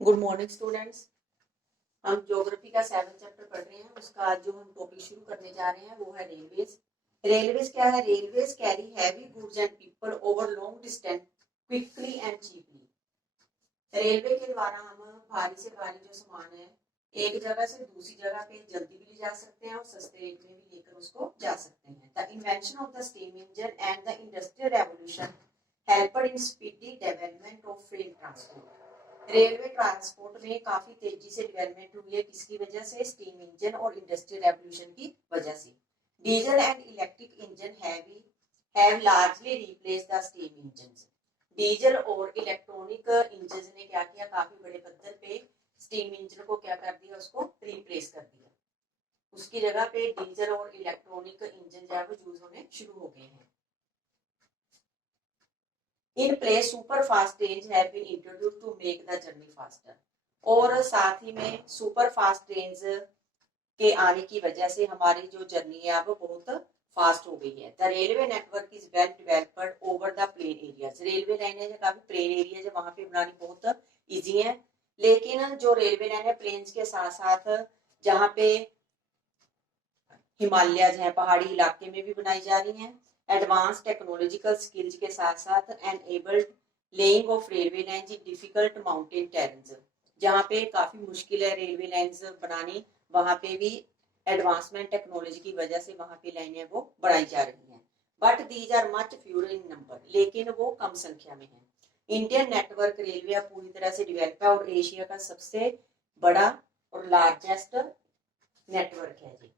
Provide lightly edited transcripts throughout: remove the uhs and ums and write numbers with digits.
Good morning students. हम geography का 7 chapter पढ़ रहे हैं। उसका आज जो हम टॉपिक शुरू करने जा रहे हैं वो है रेलवेज। रेलवेज क्या है? Railways carry heavy goods and people over long distance quickly and cheaply. Railway के द्वारा हम भारी से भारी जो सामान है एक जगह से दूसरी जगह पे जल्दी भी ले जा सकते हैं और सस्ते रेट में भी लेकर उसको जा सकते हैं। The invention of the steam engine and the industrial revolution helped in speedy development of freight transport. Railway transport में काफी तेजी से डेवलपमेंट हुई है। किसकी वजह से? स्टीम इंजन और इंडस्ट्रियल रेवोल्यूशन की वजह से। Diesel and electric engine have largely replace the steam engine. Diesel और इलेक्ट्रॉनिक इंजन ने क्या किया? काफी बड़े पद्धर पे स्टीम इंजन को क्या कर दिया? उसको रिप्लेस कर दिया। उसकी जगह पे डीजल और इलेक्ट्रॉनिक इंजन जो है वो यूज होने शुरू हो गए हैं। In place super fast train have been introduced to make the journey faster. और साथ ही में सुपर फास्ट ट्रेन के आने की वजह से हमारी जो जर्नी है वो बहुत फास्ट हो गई है। The railway network is well developed over the plain areas. Railway लाइनें जो काफी प्लेन एरिया है वहां पे बनानी बहुत इजी है। लेकिन जो रेलवे लाइन है प्लेन्स के साथ साथ जहाँ पे हिमालय है पहाड़ी इलाके में भी बनाई जा रही हैं। एडवांस टेक्नोलॉजिकल स्किल्स के साथ साथ enabled laying off railway lines in difficult mountain terrains. जहाँ पे काफी मुश्किल है रेलवे लाइंस बनानी, वहां पे भी एडवांसमेंट टेक्नोलॉजी की वजह से वहां पे लाइनें वो बढ़ाई जा रही हैं। But these are much fewer in number, लेकिन वो कम संख्या में है। इंडियन नेटवर्क रेलवे पूरी तरह से डेवलप है और एशिया का सबसे बड़ा और लार्जेस्ट नेटवर्क है जी।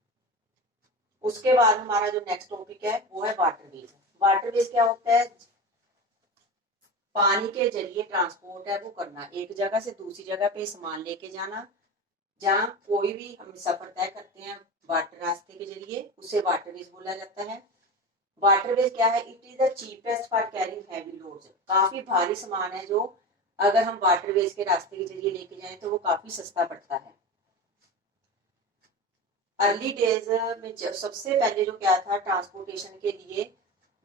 उसके बाद हमारा जो नेक्स्ट टॉपिक है वो है वाटरवेज। वाटरवेज क्या होता है? पानी के जरिए ट्रांसपोर्ट है वो करना, एक जगह से दूसरी जगह पे सामान लेके जाना। जहाँ कोई भी हम सफर तय करते हैं वाटर रास्ते के जरिए, उसे वाटरवेज बोला जाता है। वाटरवेज क्या है? It is the cheapest for carrying heavy loads. काफी भारी सामान है जो अगर हम वाटरवेज के रास्ते के जरिए लेके जाएं तो वो काफी सस्ता पड़ता है। अर्ली डेज में जब सबसे पहले जो क्या था ट्रांसपोर्टेशन के लिए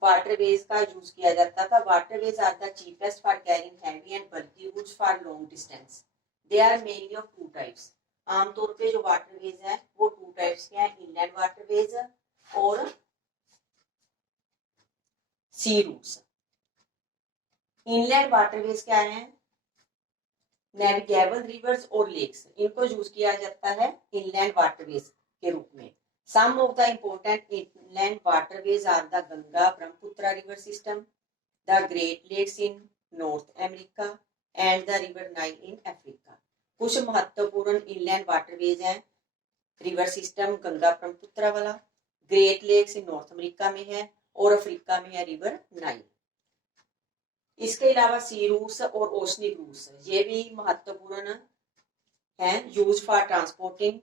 वाटरवेज का यूज किया जाता था। Waterways are the cheapest for carrying heavy and bulky goods for long distance. They are mainly of two types. आमतौर पे जो वाटरवेज है वो टू टाइप्स के हैं, इनलैंड वाटरवेज और सी रूट्स। इनलैंड वाटरवेज क्या है? नेविगेबल रिवर्स और लेक्स, इनको यूज किया जाता है इनलैंड वाटरवेज के रूप में। Some of the important inland waterways are the Ganga Brahmaputra river system, the Great Lakes in North America and the river Nile in Africa. कुछ महत्वपूर्ण इनलैंड वाटरवेज हैं। रिवर सिस्टम गंगा ब्रह्मपुत्र वाला, Great Lakes in North America में है और Africa में है river Nile. इसके अलावा सी रूट्स और ओशनिक रूट्स ये भी महत्वपूर्ण हैं, use for transporting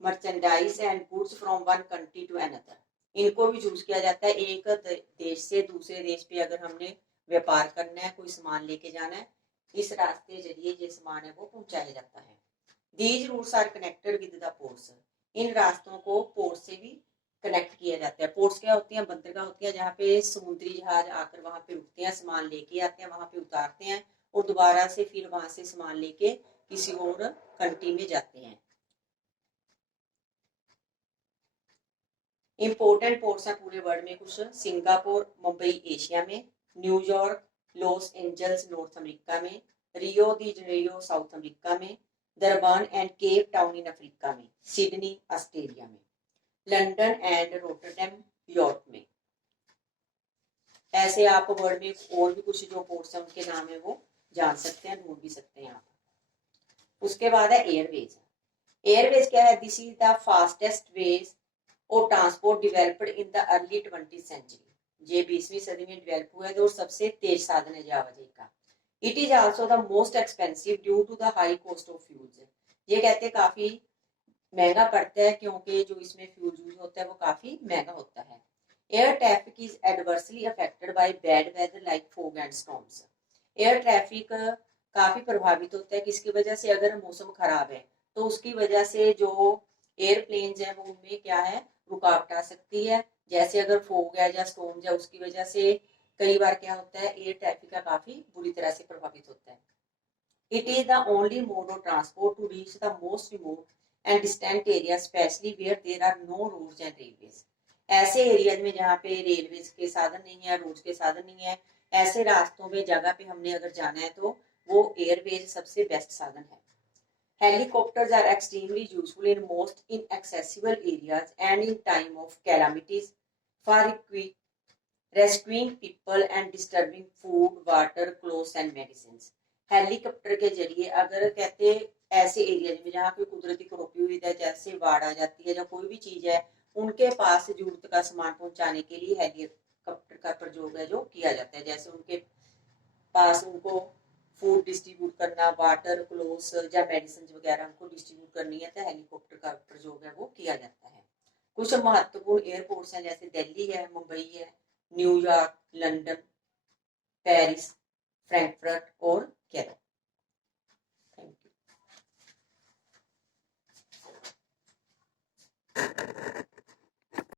merchandise and goods from one country to another. इनको भी यूज किया जाता है। एक देश से दूसरे देश पे अगर हमने व्यापार करना है, कोई सामान लेके जाना है, इस रास्ते जरिए ये सामान है वो पहुंचाया जाता है। These routes are connected with the ports. इन रास्तों को पोर्ट से भी कनेक्ट किया जाता है। पोर्ट्स क्या होती हैं? बंदरगाह होती है जहाँ पे समुद्री जहाज आकर वहां पे रुकते हैं, सामान लेके आते हैं, वहां पे उतारते हैं और दोबारा से फिर वहां से सामान लेके किसी और कंट्री में जाते हैं। इंपोर्टेंट पोर्ट्स हैं पूरे वर्ल्ड में कुछ। सिंगापुर मुंबई एशिया में, New York Los Angeles North America में, Rio de Janeiro South America में, Durban and Cape Town in Africa में, सिडनी ऑस्ट्रेलिया में, लंदन एंड रोटरडैम यूरोप में। ऐसे आप वर्ल्ड में और भी कुछ जो पोर्ट्स हैं उनके नाम है वो जान सकते हैं, ढूंढ भी सकते हैं आप। उसके बाद है एयरवेज। एयरवेज क्या है? This is the fastest ways or transport developed in the early 20th century. ये 20वीं सदी में डेवलप हुआ है और सबसे तेज साधन है आवाजाही का। It is also the most expensive due to the high cost of fuels. ये कहते हैं काफी महंगा पड़ता है क्योंकि जो इसमें फ्यूल यूज होता है वो काफी महंगा होता है। Air traffic is adversely affected by bad weather like fog and storms. Air traffic काफी प्रभावित होता है किसकी वजह से? अगर मौसम खराब है तो उसकी वजह से जो एयरप्लेन्स हैं वो उनमें क्या है रुकावट आ सकती है। जैसे अगर फोग है या स्टॉर्म है उसकी वजह से कई बार क्या होता है एयर ट्रैफिक का काफी बुरी तरह से प्रभावित होता है। It is the only mode of transport to reach the most remote and distant areas, especially where there are no roads and railways. ऐसे एरियाज में जहाँ पे रेलवेज के साधन नहीं है, रोड्स के साधन नहीं है, ऐसे रास्तों पे जगह पे हमने अगर जाना है तो वो एयरवेज सबसे बेस्ट साधन है. Helicopters are extremely useful in most inaccessible areas and in time of calamities for rescuing people and disturbing food, water, clothes and medicines. Helicopter के जरिए अगर कहते ऐसे एरिया में जहाँ कोई कुदरती कटौती हुई है, जैसे बाढ़ आ जाती है या कोई भी चीज है, उनके पास जरूरत का सामान पहुंचाने के लिए हेलीकॉप्टर का प्रयोग है जो किया जाता है. जैसे उनके पास उनको फूड डिस्ट्रीब्यूट करना, वाटर, क्लोथ्स या मेडिसिन वगैरह उनको डिस्ट्रीब्यूट करनी है तो हेलीकॉप्टर का प्रयोग है वो किया जाता है. कुछ महत्वपूर्ण एयरपोर्ट्स हैं जैसे दिल्ली है, मुंबई है, न्यूयॉर्क, लंदन, पेरिस, फ्रैंकफर्ट और